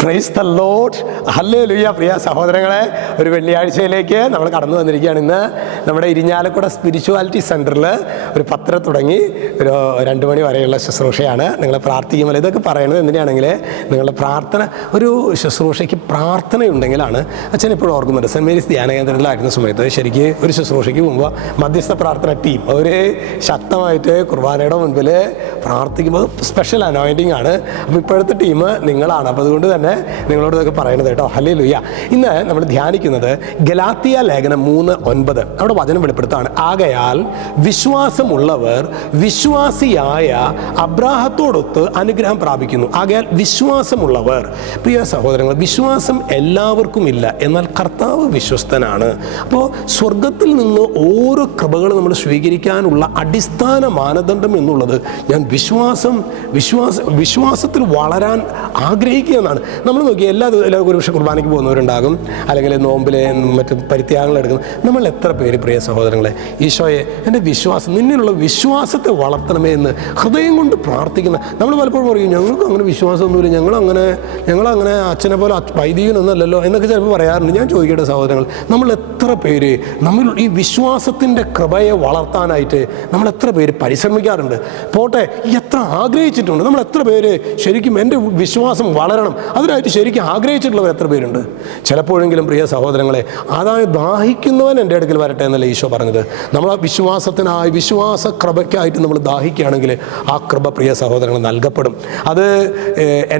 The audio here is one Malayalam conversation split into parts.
Praise the Lord. ഹല്ലേലൂയ. പ്രിയ സഹോദരങ്ങളെ, ഒരു വെള്ളിയാഴ്ചയിലേക്ക് നമ്മൾ കടന്നു വന്നിരിക്കുകയാണ്. ഇന്ന് നമ്മുടെ ഇരിഞ്ഞാലക്കുട സ്പിരിച്വാലിറ്റി സെൻറ്ററിൽ ഒരു 10 തുടങ്ങി ഒരു 2 മണി വരെയുള്ള ശുശ്രൂഷയാണ്. നിങ്ങൾ പ്രാർത്ഥിക്കുമ്പോൾ ഇതൊക്കെ പറയുന്നത് എന്തിനാണെങ്കിൽ നിങ്ങളുടെ പ്രാർത്ഥന, ഒരു ശുശ്രൂഷയ്ക്ക് പ്രാർത്ഥനയുണ്ടെങ്കിലാണ്. അച്ഛൻ ഇപ്പോഴും ഓർക്കുന്നുണ്ട്, സെൻറ്റ് മേരീസ് ധ്യാന കേന്ദ്രത്തിലായിരുന്ന സമയത്ത് ശരിക്ക് ഒരു ശുശ്രൂഷയ്ക്ക് പോകുമ്പോൾ മധ്യസ്ഥ പ്രാർത്ഥന ടീം അവർ ശക്തമായിട്ട് കുർബാനയുടെ മുൻപിൽ പ്രാർത്ഥിക്കുമ്പോൾ സ്പെഷ്യൽ അനോയിൻറ്റിങ് ആണ്. അപ്പോൾ ഇപ്പോഴത്തെ ടീം നിങ്ങളാണ്. അപ്പോൾ അതുകൊണ്ട് തന്നെ നിങ്ങളോട് ഇതൊക്കെ പറയണത് കേട്ടോ. ഹല്ലേലൂയ. ഇന്ന് നമ്മൾ ധ്യാനിക്കുന്നത് ഗലാത്യ ലേഖനം 3:9. അവിടെ വചനം വെളിപ്പെടുത്താണ്. ആകയാൽ വിശ്വാസമുള്ളവർ വിശ്വാസിയായ അബ്രാഹത്തോടൊത്ത് അനുഗ്രഹം പ്രാപിക്കുന്നു. ആകയാൽ വിശ്വാസമുള്ളവർ, പ്രിയ സഹോദരങ്ങൾ, വിശ്വാസം എല്ലാവർക്കും ഇല്ല, എന്നാൽ കർത്താവ് വിശ്വസ്തനാണ്. അപ്പോൾ സ്വർഗത്തിൽ നിന്ന് ഓരോ കൃപകളും നമ്മൾ സ്വീകരിക്കാനുള്ള അടിസ്ഥാന മാനദണ്ഡം എന്നുള്ളത് ഞാൻ വിശ്വാസത്തിൽ വളരാൻ ആഗ്രഹിക്കുക എന്നാണ്. നമ്മൾ നോക്കി എല്ലാ ഒരു പക്ഷേ കുർബാനയ്ക്ക് പോകുന്നവരുണ്ടാകും, അല്ലെങ്കിൽ നോമ്പിലെ മറ്റ് പരിത്യാഗങ്ങൾ എടുക്കുന്ന നമ്മൾ എത്ര പേര്, പ്രിയ സഹോദരങ്ങളെ, ഈശോയെ എൻ്റെ വിശ്വാസം, നിന്നിലുള്ള വിശ്വാസത്തെ വളർത്തണമേ എന്ന് ഹൃദയം കൊണ്ട് പ്രാർത്ഥിക്കുന്ന. നമ്മൾ പലപ്പോഴും പറയും, ഞങ്ങൾക്ക് അങ്ങനെ വിശ്വാസമൊന്നുമില്ല, ഞങ്ങളങ്ങനെ അച്ഛനെ പോലെ വൈദികനൊന്നുമല്ലല്ലോ എന്നൊക്കെ ചിലപ്പോൾ പറയാറുണ്ട്. ഞാൻ ചോദിക്കട്ടെ സഹോദരങ്ങൾ, നമ്മൾ എത്ര പേര് നമ്മൾ ഈ വിശ്വാസത്തിൻ്റെ കൃപയെ വളർത്താനായിട്ട് നമ്മൾ എത്ര പേര് പരിശ്രമിക്കാറുണ്ട്? പോട്ടെ, എത്ര ആഗ്രഹിച്ചിട്ടുണ്ട്? നമ്മൾ എത്ര പേര് ശരിക്കും എൻ്റെ വിശ്വാസം വളരണം അതിനായിട്ട് ശരിക്കും ആഗ്രഹിച്ചിട്ടുള്ളവർ എത്ര പേരുണ്ട്? ചിലപ്പോഴെങ്കിലും, പ്രിയ സഹോദരങ്ങളെ, അതായത് ദാഹിക്കുന്നവൻ എൻ്റെ അടുക്കൽ വരട്ടെ എന്നല്ല ഈശോ പറഞ്ഞത്. നമ്മൾ ആ വിശ്വാസത്തിനായി, വിശ്വാസ കൃപയ്ക്കായിട്ട് നമ്മൾ ദാഹിക്കുകയാണെങ്കിൽ ആ കൃപ, പ്രിയ സഹോദരങ്ങൾ, നൽകപ്പെടും. അത്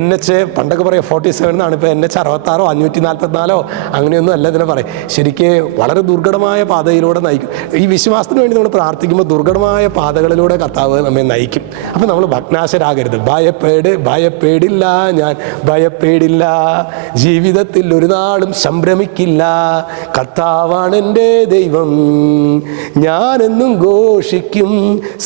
NH പണ്ടൊക്കെ പറയാം 47 എന്നാണ്, ഇപ്പോൾ NH 66 544 അങ്ങനെയൊന്നും അല്ല ഇതിനെ പറയും. ശരിക്ക് വളരെ ദുർഘടമായ പാതയിലൂടെ നയിക്കും. ഈ വിശ്വാസത്തിന് വേണ്ടി നമ്മൾ പ്രാർത്ഥിക്കുമ്പോൾ ദുർഘടമായ പാതകളിലൂടെ കർത്താവ് നമ്മെ നയിക്കും. അപ്പോൾ നമ്മൾ ഭഗ്നാശരാകരുത്. ഭയപ്പെടില്ല, ഞാൻ ഭയപ്പെടില്ല, ജീവിതത്തിൽ ഒരു നാളും സംഭ്രമിക്കില്ല, കർത്താവാണ് എൻ്റെ ദൈവം, ഞാനെന്നും ഘോഷിക്കും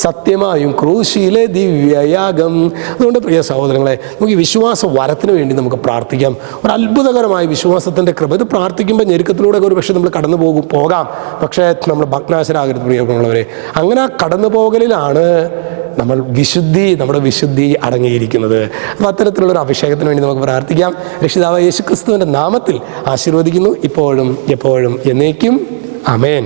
സത്യമായും ക്രൂശിലെ ദിവ്യയാഗം. അതുകൊണ്ട് പ്രിയ സഹോദരങ്ങളെ, നമുക്ക് ഈ വിശ്വാസ വരത്തിന് വേണ്ടി നമുക്ക് പ്രാർത്ഥിക്കാം. ഒരു അത്ഭുതകരമായ വിശ്വാസത്തിൻ്റെ കൃപ. ഇത് പ്രാർത്ഥിക്കുമ്പോൾ ഞെരുക്കത്തിലൂടെ ഒരു പക്ഷേ നമ്മൾ കടന്നു പോകാം, പക്ഷേ നമ്മൾ ഭഗ്നാശരാകരുത് പ്രിയമുള്ളവരെ. അങ്ങനെ കടന്നു പോകലിലാണ് നമ്മുടെ വിശുദ്ധി അടങ്ങിയിരിക്കുന്നത്. അപ്പോൾ അത്തരത്തിലുള്ളൊരു അഭിഷേകത്തിന് വേണ്ടി നമുക്ക് പ്രാർത്ഥിക്കാം. രക്ഷിതാവ് യേശുക്രിസ്തുവിൻ്റെ നാമത്തിൽ ആശീർവദിക്കുന്നു, ഇപ്പോഴും എപ്പോഴും എന്നേക്കും. ആമേൻ.